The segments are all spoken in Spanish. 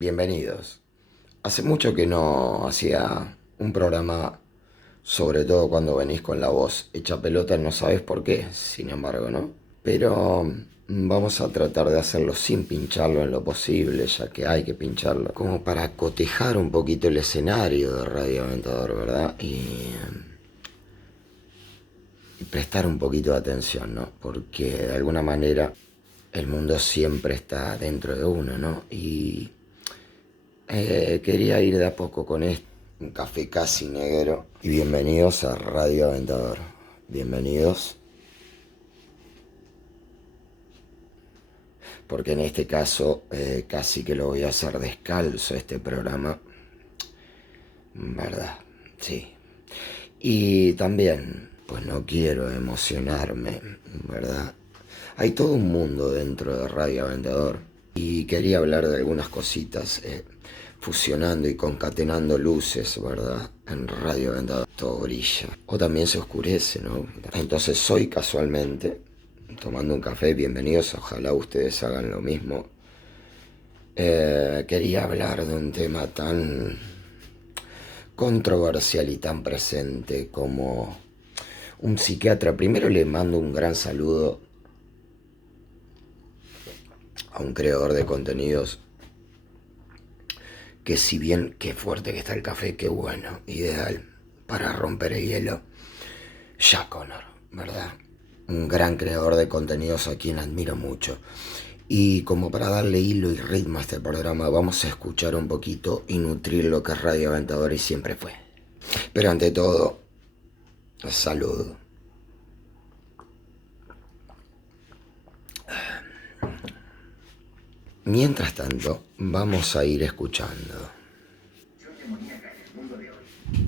Bienvenidos. Hace mucho que no hacía un programa, sobre todo cuando venís con la voz hecha pelota, no sabes por qué, sin embargo, ¿no? Pero vamos a tratar de hacerlo sin pincharlo en lo posible, ya que hay que pincharlo, como para cotejar un poquito el escenario de Radio Aventador, ¿verdad? Y prestar un poquito de atención, ¿no? Porque de alguna manera el mundo siempre está dentro de uno, ¿no? Y quería ir de a poco con esto. Un café casi negro. Y bienvenidos a Radio Aventador. Bienvenidos. Porque en este caso casi que lo voy a hacer descalzo este programa. ¿Verdad? Sí. Y también, pues no quiero emocionarme, ¿verdad? Hay todo un mundo dentro de Radio Aventador. Y quería hablar de algunas cositas. Fusionando y concatenando luces, ¿verdad? En Radio Aventador todo brilla. O también se oscurece, ¿no? Entonces hoy casualmente, tomando un café, bienvenidos, ojalá ustedes hagan lo mismo. Quería hablar de un tema tan controversial y tan presente como un psiquiatra. Primero le mando un gran saludo a un creador de contenidos que, si bien qué fuerte que está el café, qué bueno, ideal para romper el hielo, Jack Connor, ¿verdad? Un gran creador de contenidos a quien admiro mucho. Y como para darle hilo y ritmo a este programa, vamos a escuchar un poquito y nutrir lo que es Radio Aventador y siempre fue. Pero ante todo, salud. Mientras tanto, vamos a ir escuchando. Demoníaca en el mundo de hoy,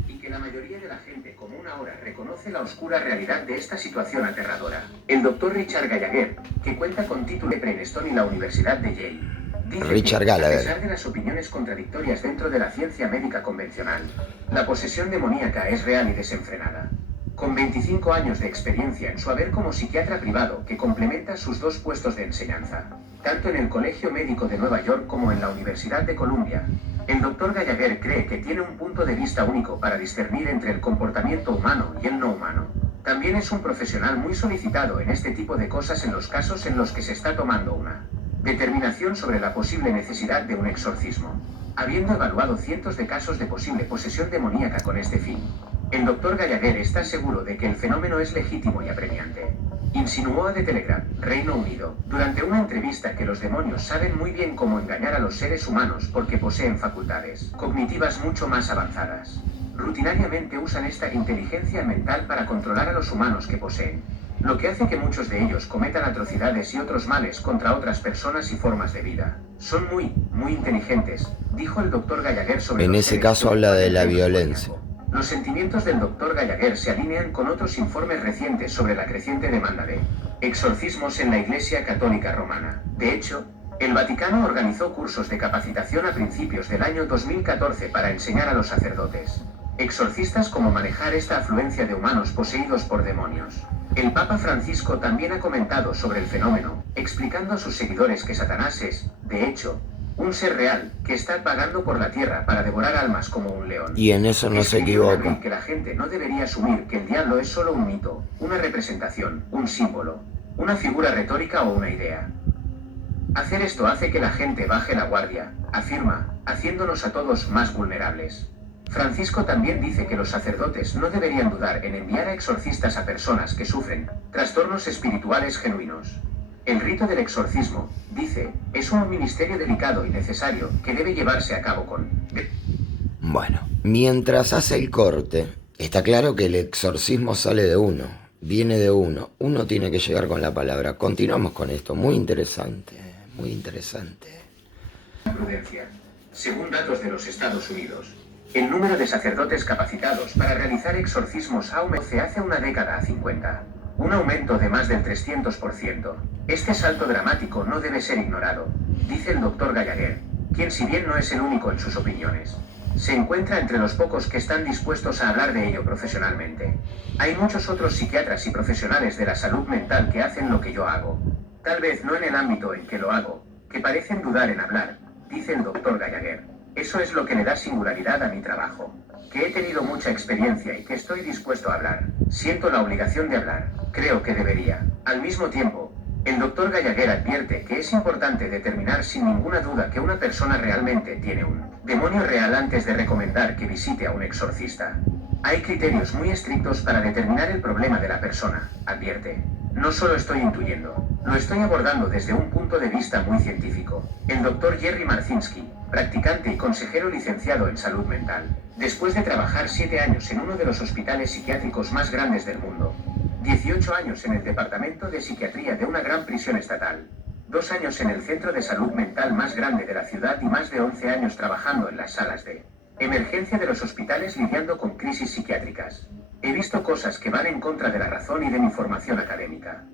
y que la mayoría de la gente común ahora reconoce la oscura realidad de esta situación aterradora. El doctor Richard Gallagher, que cuenta con título de Princeton y la Universidad de Yale, dice Richard que, Gallagher, a pesar de las opiniones contradictorias dentro de la ciencia médica convencional, la posesión demoníaca es real y desenfrenada. Con 25 años de experiencia en su haber como psiquiatra privado que complementa sus dos puestos de enseñanza, tanto en el Colegio Médico de Nueva York como en la Universidad de Columbia, el doctor Gallagher cree que tiene un punto de vista único para discernir entre el comportamiento humano y el no humano. También es un profesional muy solicitado en este tipo de cosas en los casos en los que se está tomando una determinación sobre la posible necesidad de un exorcismo, habiendo evaluado cientos de casos de posible posesión demoníaca con este fin. El doctor Gallagher está seguro de que el fenómeno es legítimo y apremiante. Insinuó a The Telegraph, Reino Unido, durante una entrevista que los demonios saben muy bien cómo engañar a los seres humanos porque poseen facultades cognitivas mucho más avanzadas. Rutinariamente usan esta inteligencia mental para controlar a los humanos que poseen, lo que hace que muchos de ellos cometan atrocidades y otros males contra otras personas y formas de vida. Son muy inteligentes, dijo el doctor Gallagher sobre en los ese seres caso habla de la del violencia. zodiaco. Los sentimientos del doctor Gallagher se alinean con otros informes recientes sobre la creciente demanda de exorcismos en la Iglesia Católica Romana. De hecho, el Vaticano organizó cursos de capacitación a principios del año 2014 para enseñar a los sacerdotes exorcistas cómo manejar esta afluencia de humanos poseídos por demonios. El Papa Francisco también ha comentado sobre el fenómeno, explicando a sus seguidores que Satanás es, de hecho, un ser real que está vagando por la tierra para devorar almas como un león. Y en eso no se Escribió equivoca. también que la gente no debería asumir que el diablo es solo un mito, una representación, un símbolo, una figura retórica o una idea. Hacer esto hace que la gente baje la guardia, afirma, haciéndonos a todos más vulnerables. Francisco también dice que los sacerdotes no deberían dudar en enviar a exorcistas a personas que sufren trastornos espirituales genuinos. El rito del exorcismo, dice, es un ministerio delicado y necesario que debe llevarse a cabo con... Bueno, mientras hace el corte, está claro que el exorcismo sale de uno, viene de uno. Uno tiene que llegar con la palabra. Continuamos con esto, muy interesante, muy interesante. Prudencia. Según datos de los Estados Unidos, el número de sacerdotes capacitados para realizar exorcismos ha aumentado hace una década a 50. Un aumento de más del 300%. Este salto dramático no debe ser ignorado, dice el doctor Gallagher, quien, si bien no es el único en sus opiniones, se encuentra entre los pocos que están dispuestos a hablar de ello profesionalmente. Hay muchos otros psiquiatras y profesionales de la salud mental que hacen lo que yo hago. Tal vez no en el ámbito en que lo hago, que parecen dudar en hablar, dice el doctor Gallagher. Eso es lo que le da singularidad a mi trabajo. Que he tenido mucha experiencia y que estoy dispuesto a hablar. Siento la obligación de hablar. Creo que debería. Al mismo tiempo, el doctor Gallagher advierte que es importante determinar sin ninguna duda que una persona realmente tiene un demonio real antes de recomendar que visite a un exorcista. Hay criterios muy estrictos para determinar el problema de la persona, advierte. No solo estoy intuyendo, lo estoy abordando desde un punto de vista muy científico. El doctor Jerry Marcinski, practicante y consejero licenciado en salud mental, después de trabajar 7 años en uno de los hospitales psiquiátricos más grandes del mundo, 18 años en el departamento de psiquiatría de una gran prisión estatal, 2 años en el centro de salud mental más grande de la ciudad y más de 11 años trabajando en las salas de emergencia de los hospitales lidiando con crisis psiquiátricas. He visto cosas que van en contra de la razón y de mi formación académica.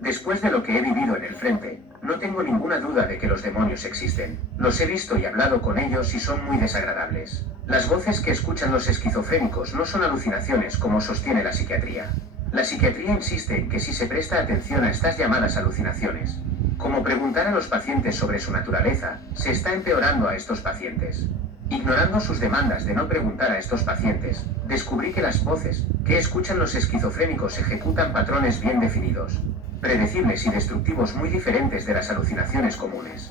Después de lo que he vivido en el frente, no tengo ninguna duda de que los demonios existen. Los he visto y hablado con ellos y son muy desagradables. Las voces que escuchan los esquizofrénicos no son alucinaciones como sostiene la psiquiatría. La psiquiatría insiste en que si se presta atención a estas llamadas alucinaciones, como preguntar a los pacientes sobre su naturaleza, se está empeorando a estos pacientes. Ignorando sus demandas de no preguntar a estos pacientes, descubrí que las voces que escuchan los esquizofrénicos ejecutan patrones bien definidos, predecibles y destructivos muy diferentes de las alucinaciones comunes.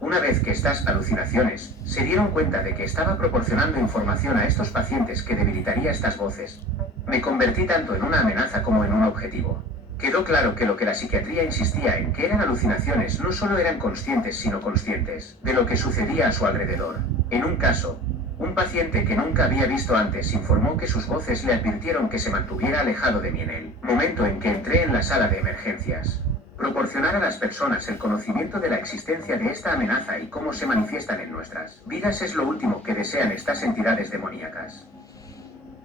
Una vez que estas alucinaciones se dieron cuenta de que estaba proporcionando información a estos pacientes que debilitaría estas voces, me convertí tanto en una amenaza como en un objetivo. Quedó claro que lo que la psiquiatría insistía en que eran alucinaciones no solo eran conscientes sino conscientes de lo que sucedía a su alrededor. En un caso, un paciente que nunca había visto antes informó que sus voces le advirtieron que se mantuviera alejado de mí en el momento en que entré en la sala de emergencias. Proporcionar a las personas el conocimiento de la existencia de esta amenaza y cómo se manifiestan en nuestras vidas es lo último que desean estas entidades demoníacas.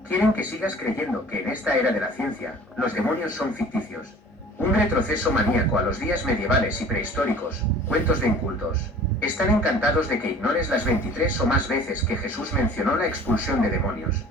Quieren que sigas creyendo que en esta era de la ciencia, los demonios son ficticios. Un retroceso maníaco a los días medievales y prehistóricos, cuentos de incultos. Están encantados de que ignores las 23 o más veces que Jesús mencionó la expulsión de demonios.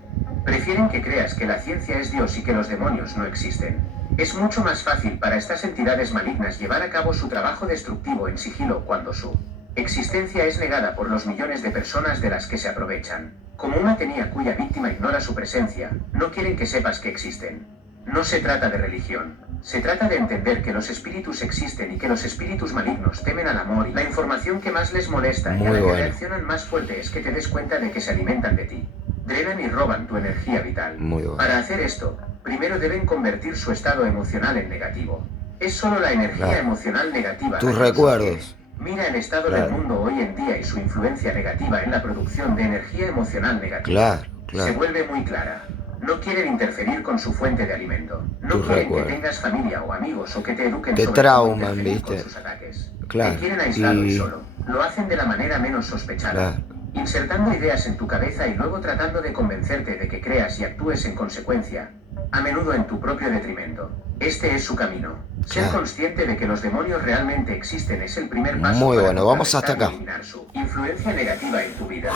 Prefieren que creas que la ciencia es Dios y que los demonios no existen. Es mucho más fácil para estas entidades malignas llevar a cabo su trabajo destructivo en sigilo cuando su existencia es negada por los millones de personas de las que se aprovechan. Como una tenía cuya víctima ignora su presencia, no quieren que sepas que existen. No se trata de religión. Se trata de entender que los espíritus existen y que los espíritus malignos temen al amor y la información que más les molesta y a la que reaccionan más fuerte es que te des cuenta de que se alimentan de ti. Drenan y roban tu energía vital. Para hacer esto, primero deben convertir su estado emocional en negativo. Es solo la energía emocional negativa. Tus recuerdos. Mira el estado del mundo hoy en día y su influencia negativa en la producción de energía emocional negativa. Se vuelve muy clara. No quieren interferir con su fuente de alimento. No quieren que tengas familia o amigos o que te eduquen sobre cómo interferir con sus ataques. Te quieren aislado y solo. Lo hacen de la manera menos sospechada. Insertando ideas en tu cabeza y luego tratando de convencerte de que creas y actúes en consecuencia, a menudo en tu propio detrimento. Este es su camino. Ser consciente de que los demonios realmente existen es el primer paso. Muy bueno, vamos hasta acá. Su influencia negativa en tu vida.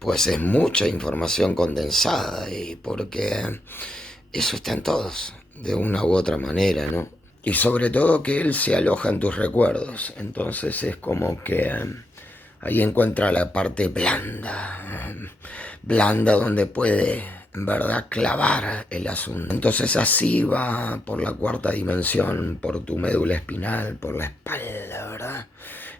Pues es mucha información condensada y porque eso está en todos, de una u otra manera, ¿no? Y sobre todo que él se aloja en tus recuerdos, entonces es como que ahí encuentra la parte blanda donde puede, en verdad, clavar el asunto. Entonces así va por la cuarta dimensión, por tu médula espinal, por la espalda, ¿verdad?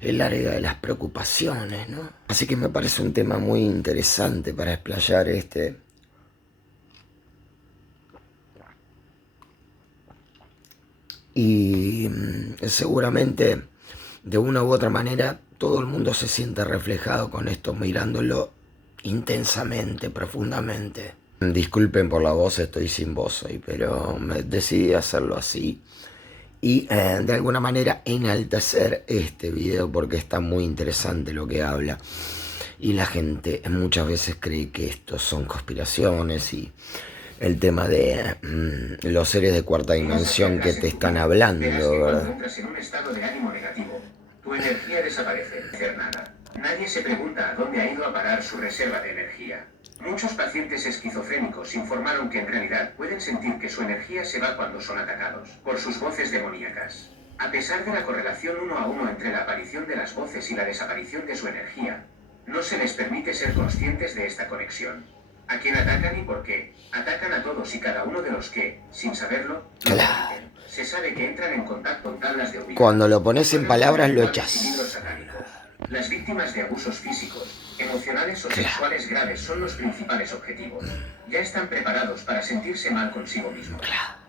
El área de las preocupaciones, ¿no? Así que me parece un tema muy interesante para explayar y seguramente de una u otra manera todo el mundo se siente reflejado con esto, mirándolo intensamente, profundamente. Disculpen por la voz, estoy sin voz hoy, pero me decidí hacerlo así y de alguna manera enaltecer este video porque está muy interesante lo que habla y la gente muchas veces cree que estos son conspiraciones y el tema de los seres de cuarta dimensión que te están hablando, ¿verdad? En un estado de ánimo negativo, tu energía desaparece. Hacer nada. Nadie se pregunta a dónde ha ido a parar su reserva de energía. Muchos pacientes esquizofrénicos informaron que en realidad pueden sentir que su energía se va cuando son atacados por sus voces demoníacas. A pesar de la correlación 1 a 1 entre la aparición de las voces y la desaparición de su energía, no se les permite ser conscientes de esta conexión. ¿A quién atacan y por qué? Atacan a todos y cada uno de los que, sin saberlo, lo Claro. permiten. Se sabe que entran en contacto con tablas de ubicación. Cuando lo pones en palabras lo Libros echas. satánicos. Las víctimas de abusos físicos, emocionales o sexuales graves son los principales objetivos. Ya están preparados para sentirse mal consigo mismos.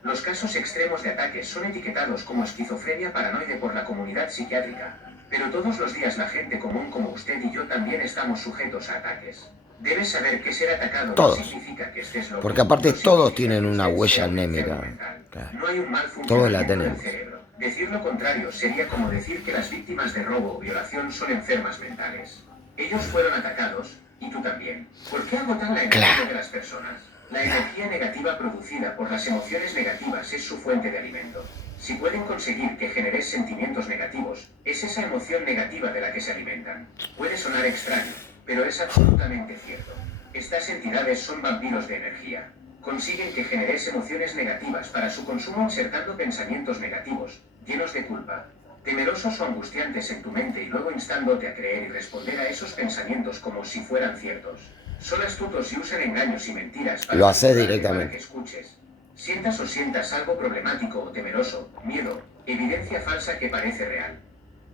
Los casos extremos de ataques son etiquetados como esquizofrenia paranoide por la comunidad psiquiátrica, pero todos los días la gente común como usted y yo también estamos sujetos a ataques. Debes saber que ser atacado Todos. no significa que estés loco. Porque aparte No todos significa tienen que una usted huella sea un anémica. enfermo mental. Claro. No hay un mal Todos la funcionamiento del tenemos. cerebro. Decir lo contrario sería como decir que las víctimas de robo o violación son enfermas mentales. Ellos fueron atacados, y tú también. ¿Por qué agotan la energía Claro. de las personas? La energía negativa producida por las emociones negativas es su fuente de alimento. Si pueden conseguir que generes sentimientos negativos, es esa emoción negativa de la que se alimentan. Puede sonar extraño, pero es absolutamente cierto. Estas entidades son vampiros de energía. Consiguen que generes emociones negativas para su consumo insertando pensamientos negativos, llenos de culpa, temerosos o angustiantes en tu mente y luego instándote a creer y responder a esos pensamientos como si fueran ciertos. Son astutos y usan engaños y mentiras para Lo haces manipularte directamente. para que escuches. Sientas algo problemático o temeroso, miedo, evidencia falsa que parece real.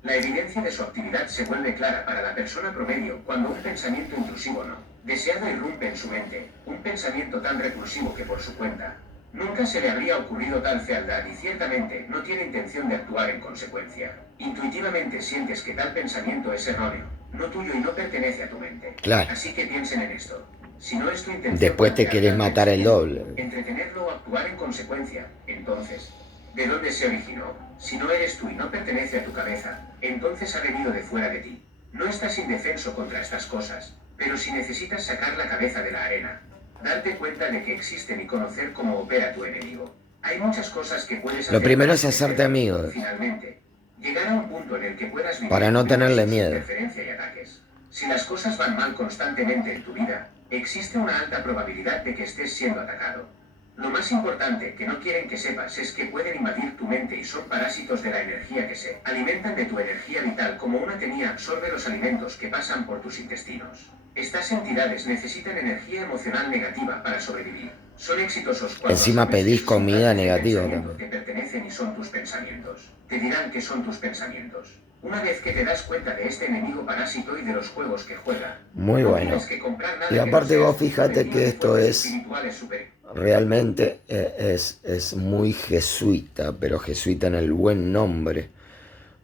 La evidencia de su actividad se vuelve clara para la persona promedio cuando un pensamiento intrusivo no deseado irrumpe en su mente, un pensamiento tan recursivo que por su cuenta nunca se le habría ocurrido tal fealdad y ciertamente no tiene intención de actuar en consecuencia. Intuitivamente sientes que tal pensamiento es erróneo, no tuyo y no pertenece a tu mente. Claro. Así que piensen en esto. Si no es tu intención Después te plantear querés tal matar el pensamiento, doble. entretenerlo o actuar en consecuencia, entonces, ¿de dónde se originó? Si no eres tú y no pertenece a tu cabeza, entonces ha venido de fuera de ti. No estás indefenso contra estas cosas, pero si necesitas sacar la cabeza de la arena, darte cuenta de que existen y conocer cómo opera tu enemigo. Hay muchas cosas que puedes hacer. Lo primero para es hacerte crecer. amigo. Finalmente, llegar a un punto en el que puedas vivir Para no momentos tenerle sin miedo. interferencia y ataques. Si las cosas van mal constantemente en tu vida, existe una alta probabilidad de que estés siendo atacado. Lo más importante que no quieren que sepas es que pueden invadir tu mente y son parásitos de la energía que se alimentan de tu energía vital como una tenía absorbe los alimentos que pasan por tus intestinos. Estas entidades necesitan energía emocional negativa para sobrevivir. Son exitosos cuando Encima asumes que pedís sus comida implantes de negativa pensamiento también. te pertenecen y son tus pensamientos. Te dirán que son tus pensamientos. Una vez que te das cuenta de este enemigo parásito y de los juegos que juega, Muy no bueno. tienes que comprar nada Y que aparte no sea vos fíjate superior que de esto fuerzas es espirituales superiores. realmente es muy jesuita, pero jesuita en el buen nombre,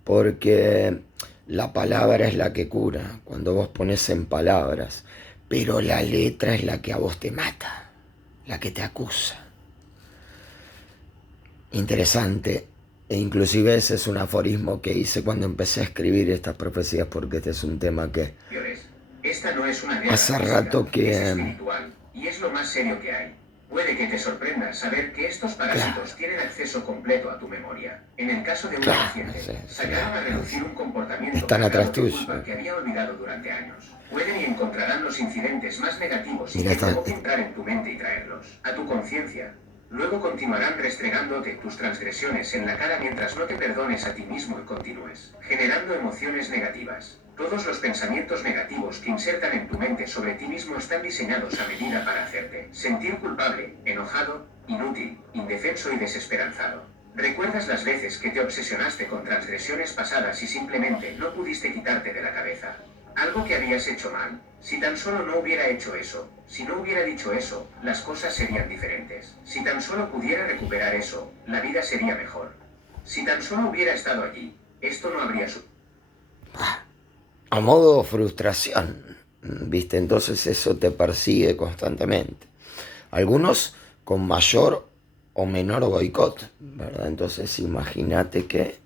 porque la palabra es la que cura, cuando vos pones en palabras, pero la letra es la que a vos te mata, la que te acusa. Interesante, e inclusive ese es un aforismo que hice cuando empecé a escribir estas profecías, porque este es un tema que Esta no es una guerra hace física, rato que... es espiritual, y es lo más serio que hay. Puede que te sorprenda saber que estos parásitos tienen acceso completo a tu memoria. En el caso de una Claro, paciente, sí, sacaron a relucir un comportamiento están cargado atrás de tuyo. culpa que había olvidado durante años. Pueden y encontrarán los incidentes más negativos y Mira, que está- provoquen entrar en tu mente y traerlos a tu conciencia. Luego continuarán restregándote tus transgresiones en la cara mientras no te perdones a ti mismo y continúes, generando emociones negativas. Todos los pensamientos negativos que insertan en tu mente sobre ti mismo están diseñados a medida para hacerte sentir culpable, enojado, inútil, indefenso y desesperanzado. ¿Recuerdas las veces que te obsesionaste con transgresiones pasadas y simplemente no pudiste quitarte de la cabeza algo que habías hecho mal? Si tan solo no hubiera hecho eso, si no hubiera dicho eso, las cosas serían diferentes. Si tan solo pudiera recuperar eso, la vida sería mejor. Si tan solo hubiera estado allí, esto no habría sucedido. A modo frustración, ¿viste? Entonces eso te persigue constantemente. Algunos con mayor o menor boicot, ¿verdad? Entonces imagínate que...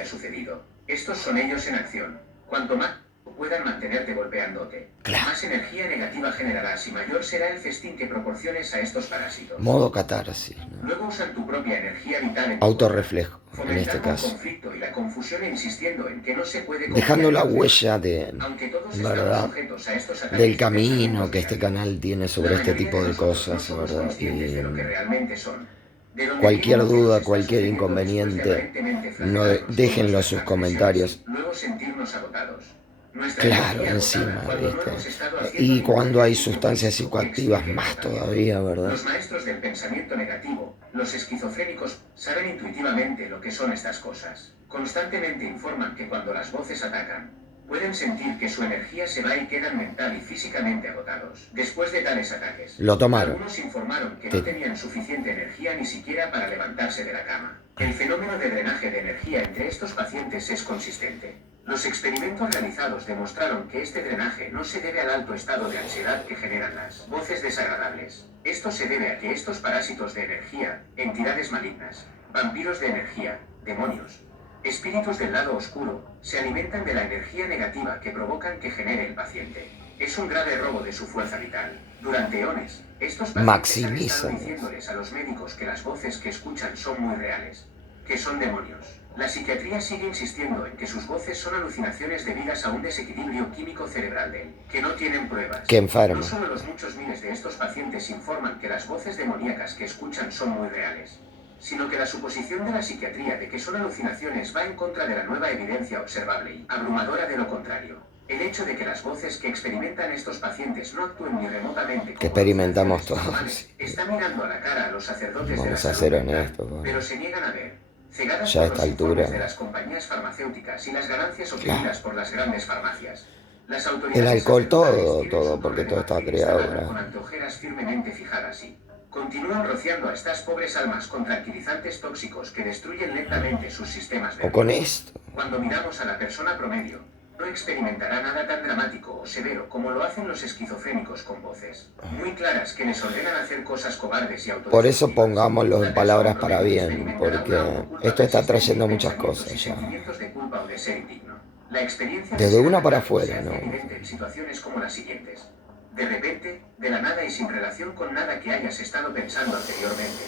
Ha sucedido. Estos son ellos en acción. Cuanto más puedan mantenerte golpeándote, Claro. más energía negativa generarás y mayor será el festín que proporciones a estos parásitos. Modo catarsis, ¿no? Luego usan tu propia energía vital en tu Autorreflejo, en fomentando este el caso. conflicto y la confusión e insistiendo en que no se puede Dejando confiar la en los demás. huella de, Aunque todos estamos ¿verdad? sujetos a estos ataques Del de camino pensamientos que este negativos, canal tiene sobre la este mayoría tipo de nosotros cosas, no somos ¿verdad? conscientes de lo que realmente son. De donde viene Cualquier lo que nos duda, está cualquier sucediendo después de inconveniente, aparentemente no flagelarnos todos déjenlo en los sus avances seres, comentarios. luego sentirnos agotados. Nuestra Claro, energía agotada encima, cuando no ¿viste? hemos estado haciendo Y ningún cuando hay ejercicio sustancias físico que psicoactivas, explique el más agotamiento. todavía, ¿verdad? Los maestros del pensamiento negativo, los esquizofrénicos, saben intuitivamente lo que son estas cosas. Constantemente informan que cuando las voces atacan, pueden sentir que su energía se va y quedan mental y físicamente agotados. Después de tales ataques, Lo tomaron. algunos informaron que no Te- tenían suficiente energía ni siquiera para levantarse de la cama. El fenómeno de drenaje de energía entre estos pacientes es consistente. Los experimentos realizados demostraron que este drenaje no se debe al alto estado de ansiedad que generan las voces desagradables. Esto se debe a que estos parásitos de energía, entidades malignas, vampiros de energía, demonios, espíritus del lado oscuro, se alimentan de la energía negativa que provocan que genere el paciente. Es un grave robo de su fuerza vital. Durante eones, estos pacientes han estado Maximizan. diciéndoles a los médicos que las voces que escuchan son muy reales, que son demonios. La psiquiatría sigue insistiendo en que sus voces son alucinaciones debidas a un desequilibrio químico cerebral que no tienen pruebas. Qué enfermo. No solo los muchos miles de estos pacientes informan que las voces demoníacas que escuchan son muy reales, sino que la suposición de la psiquiatría de que son alucinaciones va en contra de la nueva evidencia observable y abrumadora de lo contrario. El hecho de que las voces que experimentan estos pacientes no actúen ni remotamente como Que experimentamos alucinaciones todos. está mirando a la cara a los sacerdotes de la Vamos a salud ser mental, honestos, pero se niegan a ver. Cegadas ya a por esta los informes altura. de las compañías farmacéuticas y las ganancias Claro. obtenidas por las grandes farmacias, las El autoridades alcohol, sacerdotales todo, tienen su todo, porque todo problema está en creado instalarla con para... anteojeras firmemente fijadas y continúan rociando a estas pobres almas con tranquilizantes tóxicos que destruyen lentamente sus sistemas O con nerviosos. esto. Cuando miramos a la persona promedio, no experimentará nada tan dramático o severo como lo hacen los esquizofrénicos con voces muy claras que les ordenan hacer cosas cobardes y Por eso autodestructivas. pongámoslo La en persona palabras para promedio bien, experimentará porque una autoculpa esto está persistente y trayendo muchas pensamientos y cosas ya. sentimientos de culpa o de ser indigno. La experiencia de Desde ser una para atacado se afuera, hace ¿no? evidente en situaciones como las siguientes. De repente, de la nada y sin relación con nada que hayas estado pensando anteriormente,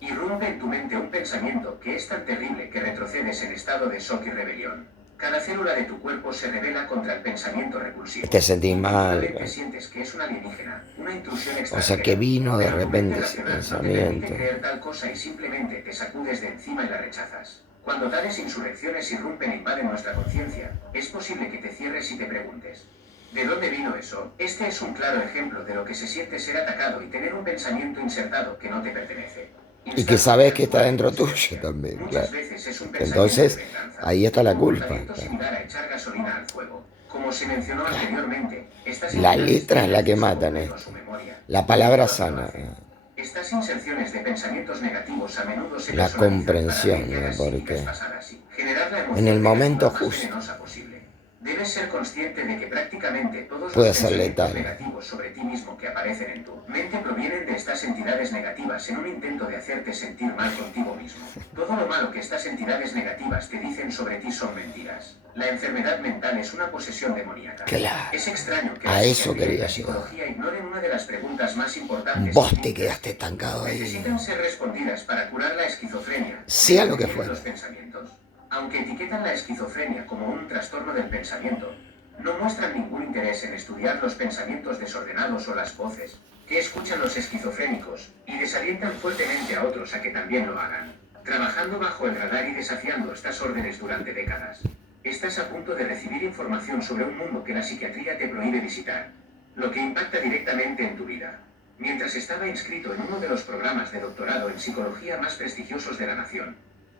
irrumpe en tu mente un pensamiento que es tan terrible que retrocedes en estado de shock y rebelión. Cada célula de tu cuerpo se rebela contra el pensamiento repulsivo. Te sentís mal. Intuitivamente sientes que es un alienígena, una intrusión O extranjera. sea que vino de Pero tu mente repente ese racional no te permite pensamiento. creer tal cosa y simplemente te sacudes de encima y la rechazas. Cuando tales insurrecciones irrumpen e invaden nuestra conciencia, es posible que te cierres y te preguntes, ¿de dónde vino eso? Este es un claro ejemplo de lo que se siente ser atacado y tener un pensamiento insertado que no te pertenece. Y que sabes que está dentro tuyo también, Muchas claro. veces es un pensamiento Entonces, de venganza, ahí está la un culpa. comportamiento similar a echar gasolina al fuego. Como se mencionó anteriormente, estas La entidades letra es la que tienen acceso matan completo a esto. su memoria. La palabra Y cuando lo sana. hacen, estas inserciones de pensamientos negativos a menudo se La personalizan para comprensión, ver llagas ¿no? psíquicas Porque pasadas y generar la emoción en el negativa momento más justo venenosa posible. Debes ser consciente de que prácticamente todos puede los ser pensamientos letal. negativos sobre ti mismo que aparecen en tu mente provienen de estas entidades negativas en un intento de hacerte sentir mal contigo mismo. Todo lo malo que estas entidades negativas te dicen sobre ti son mentiras. La enfermedad mental es una posesión demoníaca. Claro. Es extraño que A la eso psiquiatría y quería la llegar. psicología ignoren una de las preguntas más importantes. Vos y te limpias quedaste estancado ahí. necesitan ser respondidas para curar la esquizofrenia. Sea lo que Tienen fuera. los pensamientos. Aunque etiquetan la esquizofrenia como un trastorno del pensamiento, no muestran ningún interés en estudiar los pensamientos desordenados o las voces que escuchan los esquizofrénicos y desalientan fuertemente a otros a que también lo hagan, trabajando bajo el radar y desafiando estas órdenes durante décadas. Estás a punto de recibir información sobre un mundo que la psiquiatría te prohíbe visitar, lo que impacta directamente en tu vida. Mientras estaba inscrito en uno de los programas de doctorado en psicología más prestigiosos de la nación,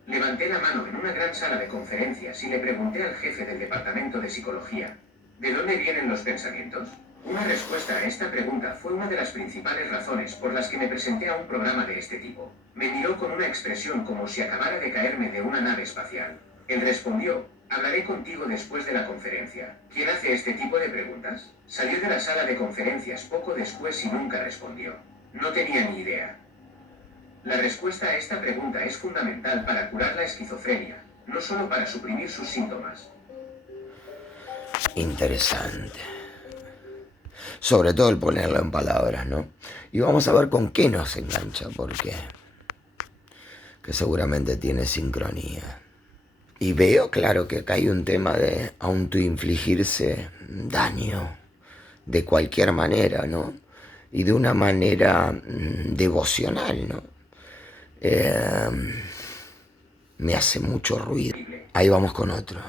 levanté la mano en una gran sala de conferencias y le pregunté al jefe del departamento de psicología, ¿de dónde vienen los pensamientos? Una respuesta a esta pregunta fue una de las principales razones por las que me presenté a un programa de este tipo. Me miró con una expresión como si acabara de caerme de una nave espacial. Él respondió, hablaré contigo después de la conferencia. ¿Quién hace este tipo de preguntas? Salió de la sala de conferencias poco después y nunca respondió. No tenía ni idea. La respuesta a esta pregunta es fundamental para curar la esquizofrenia, no solo para suprimir sus síntomas. Interesante. Sobre todo el ponerlo en palabras, ¿no? Y vamos a ver con qué nos engancha, porque que seguramente tiene sincronía. Y veo, claro, que acá hay un tema de autoinfligirse daño de cualquier manera, ¿no? Y de una manera devocional, ¿no? Eh, me hace mucho ruido. Ahí vamos con otro.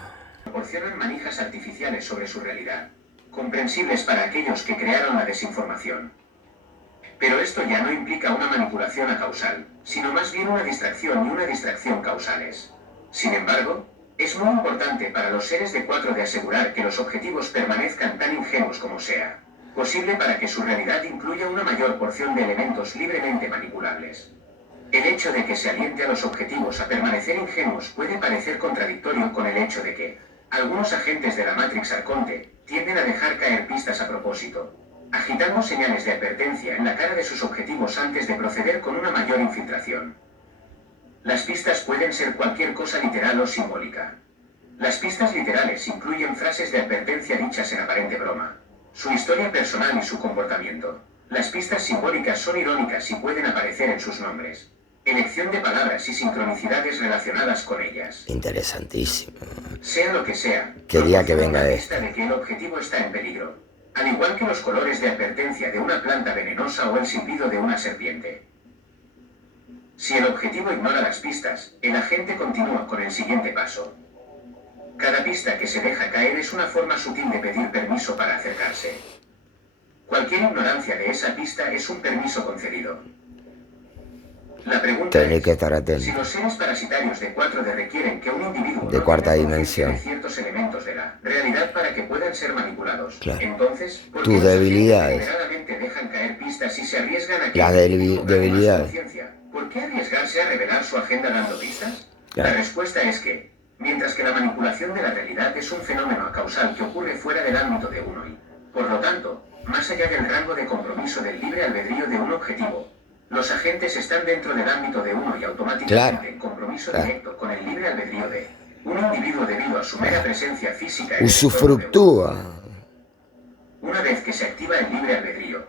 Proporcionan manijas artificiales sobre su realidad, comprensibles para aquellos que crearon la desinformación. Pero esto ya no implica una manipulación acausal, sino más bien una distracción y una distracción causales. Sin embargo, es muy importante para los seres de 4 de asegurar que los objetivos permanezcan tan ingenuos como sea posible para que su realidad incluya una mayor porción de elementos libremente manipulables. El hecho de que se aliente a los objetivos a permanecer ingenuos puede parecer contradictorio con el hecho de que algunos agentes de la Matrix Arconte tienden a dejar caer pistas a propósito, agitando señales de advertencia en la cara de sus objetivos antes de proceder con una mayor infiltración. Las pistas pueden ser cualquier cosa literal o simbólica. Las pistas literales incluyen frases de advertencia dichas en aparente broma, su historia personal y su comportamiento. Las pistas simbólicas son irónicas y pueden aparecer en sus nombres, elección de palabras y sincronicidades relacionadas con ellas. Interesantísimo. Sea lo que sea, Quería que venga una esto. pista de que el objetivo está en peligro, al igual que los colores de advertencia de una planta venenosa o el silbido de una serpiente. Si el objetivo ignora las pistas, el agente continúa con el siguiente paso. Cada pista que se deja caer es una forma sutil de pedir permiso para acercarse. Cualquier ignorancia de esa pista es un permiso concedido. La pregunta Tenés que es, estar atento. si los seres parasitarios de 4D requieren que un individuo De no cuarta tenga dimensión. conciencia de ciertos elementos de la realidad para que puedan ser manipulados, Claro. entonces, ¿por qué Tus los agentes debilidades. deliberadamente dejan caer pistas y se arriesgan a que Las el individuo gane más debilidades. conciencia? ¿Por qué arriesgarse a revelar su agenda dando pistas? Claro. La respuesta es que, mientras que la manipulación de la realidad es un fenómeno causal que ocurre fuera del ámbito de uno y, por lo tanto, más allá del rango de compromiso del libre albedrío de un objetivo, los agentes están dentro del ámbito de uno y automáticamente Claro. en compromiso Claro. directo con el libre albedrío de un individuo debido a su mera presencia física en el entorno de Usufructúa. una vez que se activa el libre albedrío,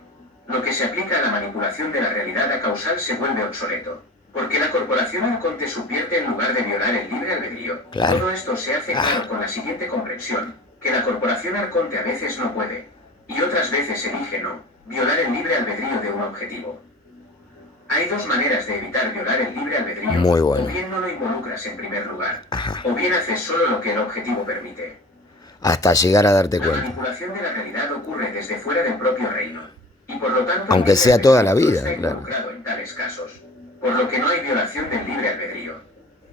lo que se aplica a la manipulación de la realidad acausal se vuelve obsoleto, porque la corporación Arconte subvierte en lugar de violar el libre albedrío. Claro. Todo esto se hace claro con la siguiente comprensión, que la corporación Arconte a veces no puede, y otras veces elige no, violar el libre albedrío de un objetivo. Hay dos maneras de evitar violar el libre albedrío, Muy bueno. o bien no lo involucras en primer lugar, Ajá. o bien haces solo lo que el objetivo permite. Hasta llegar a darte La cuenta. manipulación de la realidad ocurre desde fuera del propio reino, y por lo tanto Aunque el sea libre toda la albedrío vida, está claro. involucrado en tales casos, por lo que no hay violación del libre albedrío.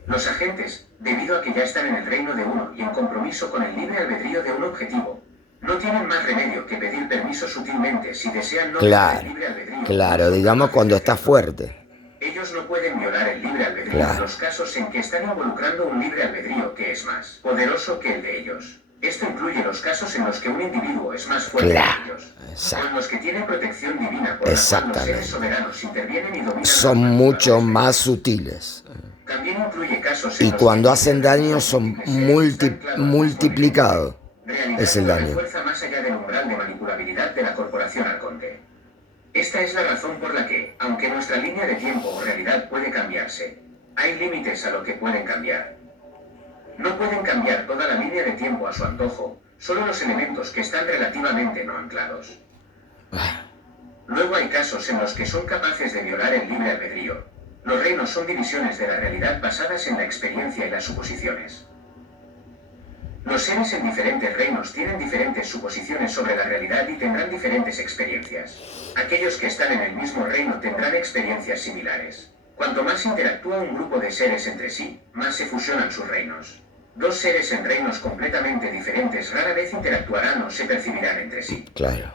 Los agentes, debido a que ya están en el reino de uno y en compromiso con el libre albedrío de un objetivo, no tienen más remedio que pedir permiso sutilmente si desean no violar Claro. el libre albedrío. Claro, digamos cuando está fuerte. Ellos no pueden violar el libre albedrío Claro. en los casos en que están involucrando un libre albedrío que es más poderoso que el de ellos. Esto incluye los casos en los que un individuo es más fuerte Claro. que ellos, Exacto. o en los que tiene protección divina por la cual los Exactamente. seres soberanos intervienen y dominan Son los mucho manipuladores. más sutiles. También incluye casos en Y los cuando que hacen daño son multiplicados. Es el daño. fuerza más allá del umbral de manipulabilidad de la corporación Arconte. Esta es la razón por la que, aunque nuestra línea de tiempo o realidad puede cambiarse, hay límites a lo que pueden cambiar. No pueden cambiar toda la línea de tiempo a su antojo, solo los elementos que están relativamente no anclados. Luego hay casos en los que son capaces de violar el libre albedrío. Los reinos son divisiones de la realidad basadas en la experiencia y las suposiciones. Los seres en diferentes reinos tienen diferentes suposiciones sobre la realidad y tendrán diferentes experiencias. Aquellos que están en el mismo reino tendrán experiencias similares. Cuanto más interactúa un grupo de seres entre sí, más se fusionan sus reinos. Dos seres en reinos completamente diferentes rara vez interactuarán o se percibirán entre sí. Claro.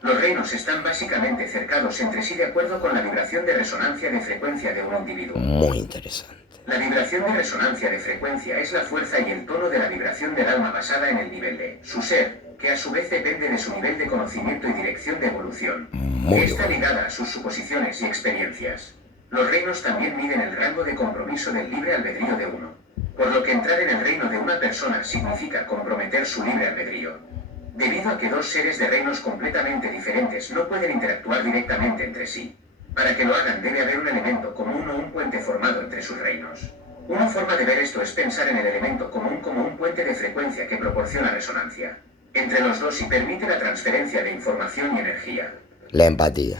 Los reinos están básicamente cercados entre sí de acuerdo con la vibración de resonancia de frecuencia de un individuo. Muy interesante. La vibración de resonancia de frecuencia es la fuerza y el tono de la vibración del alma basada en el nivel de su ser, que a su vez depende de su nivel de conocimiento y dirección de evolución. Muy Está bueno. ligada a sus suposiciones y experiencias. Los reinos también miden el rango de compromiso del libre albedrío de uno. Por lo que entrar en el reino de una persona significa comprometer su libre albedrío. Debido a que dos seres de reinos completamente diferentes no pueden interactuar directamente entre sí. Para que lo hagan debe haber un elemento común o un puente formado entre sus reinos. Una forma de ver esto es pensar en el elemento común como un puente de frecuencia que proporciona resonancia entre los dos y permite la transferencia de información y energía. La empatía.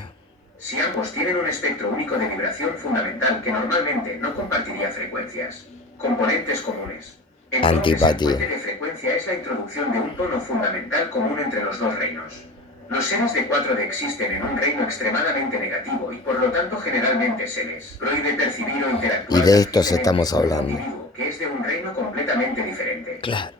Si ambos tienen un espectro único de vibración fundamental que normalmente no compartiría frecuencias, componentes comunes. Entonces el Antipatía. puente de frecuencia es la introducción de un tono fundamental común entre los dos reinos. Los seres de 4D existen en un reino extremadamente negativo y por lo tanto generalmente se les prohíbe percibir o interactuar Y de estos percibentemente estamos con un hablando. individuo que es de un reino completamente diferente. Claro.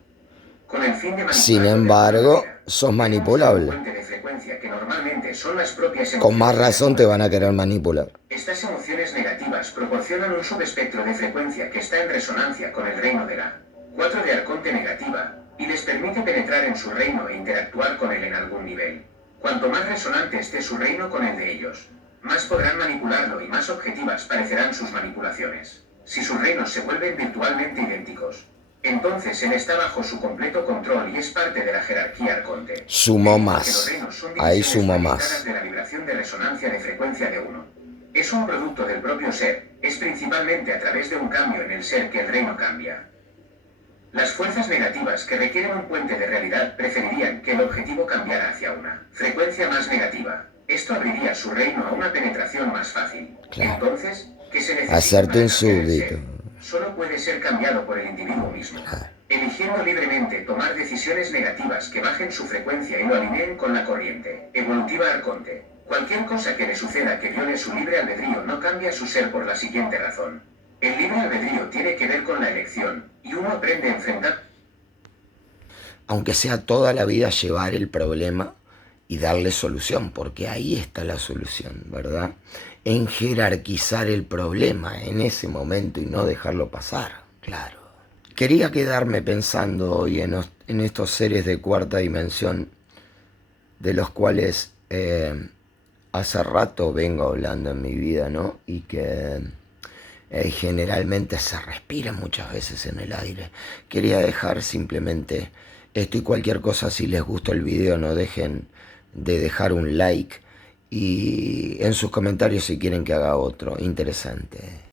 Con el fin de Sin manipularlo de embargo, alguna manera, sos tenemos un manipulable. puente de frecuencia que normalmente son las propias Con más emociones razón te van a querer manipular. Estas emociones negativas proporcionan un subespectro de frecuencia que está en resonancia con el reino de la 4 de Arconte negativa, y les permite penetrar en su reino e interactuar con él en algún nivel. Cuanto más resonante esté su reino con el de ellos, más podrán manipularlo y más objetivas parecerán sus manipulaciones. Si sus reinos se vuelven virtualmente idénticos, entonces él está bajo su completo control y es parte de la jerarquía arconte. Sumó Que los más. reinos son Ahí divisiones sumó fragmentadas más. de la vibración de resonancia de frecuencia de uno. Es un producto del propio ser, es principalmente a través de un cambio en el ser que el reino cambia. Las fuerzas negativas que requieren un puente de realidad preferirían que el objetivo cambiara hacia una frecuencia más negativa. Esto abriría su reino a una penetración más fácil. Claro. Entonces, ¿qué se necesita Hacerte para un cambiar el súbdito. ser? Solo puede ser cambiado por el individuo mismo. Claro. Eligiendo libremente tomar decisiones negativas que bajen su frecuencia y lo alineen con la corriente evolutiva arconte. Cualquier cosa que le suceda que viole su libre albedrío no cambia su ser por la siguiente razón. El libre albedrío tiene que ver con la elección, y uno aprende a enfrentar. Aunque sea toda la vida llevar el problema y darle solución, porque ahí está la solución, ¿verdad? En jerarquizar el problema en ese momento y no dejarlo pasar, claro. Quería quedarme pensando hoy en estos seres de cuarta dimensión, de los cuales hace rato vengo hablando en mi vida, ¿no? Y que generalmente se respira muchas veces en el aire. Quería dejar simplemente esto y cualquier cosa. Si les gustó el video, no dejen de dejar un like y en sus comentarios si quieren que haga otro interesante.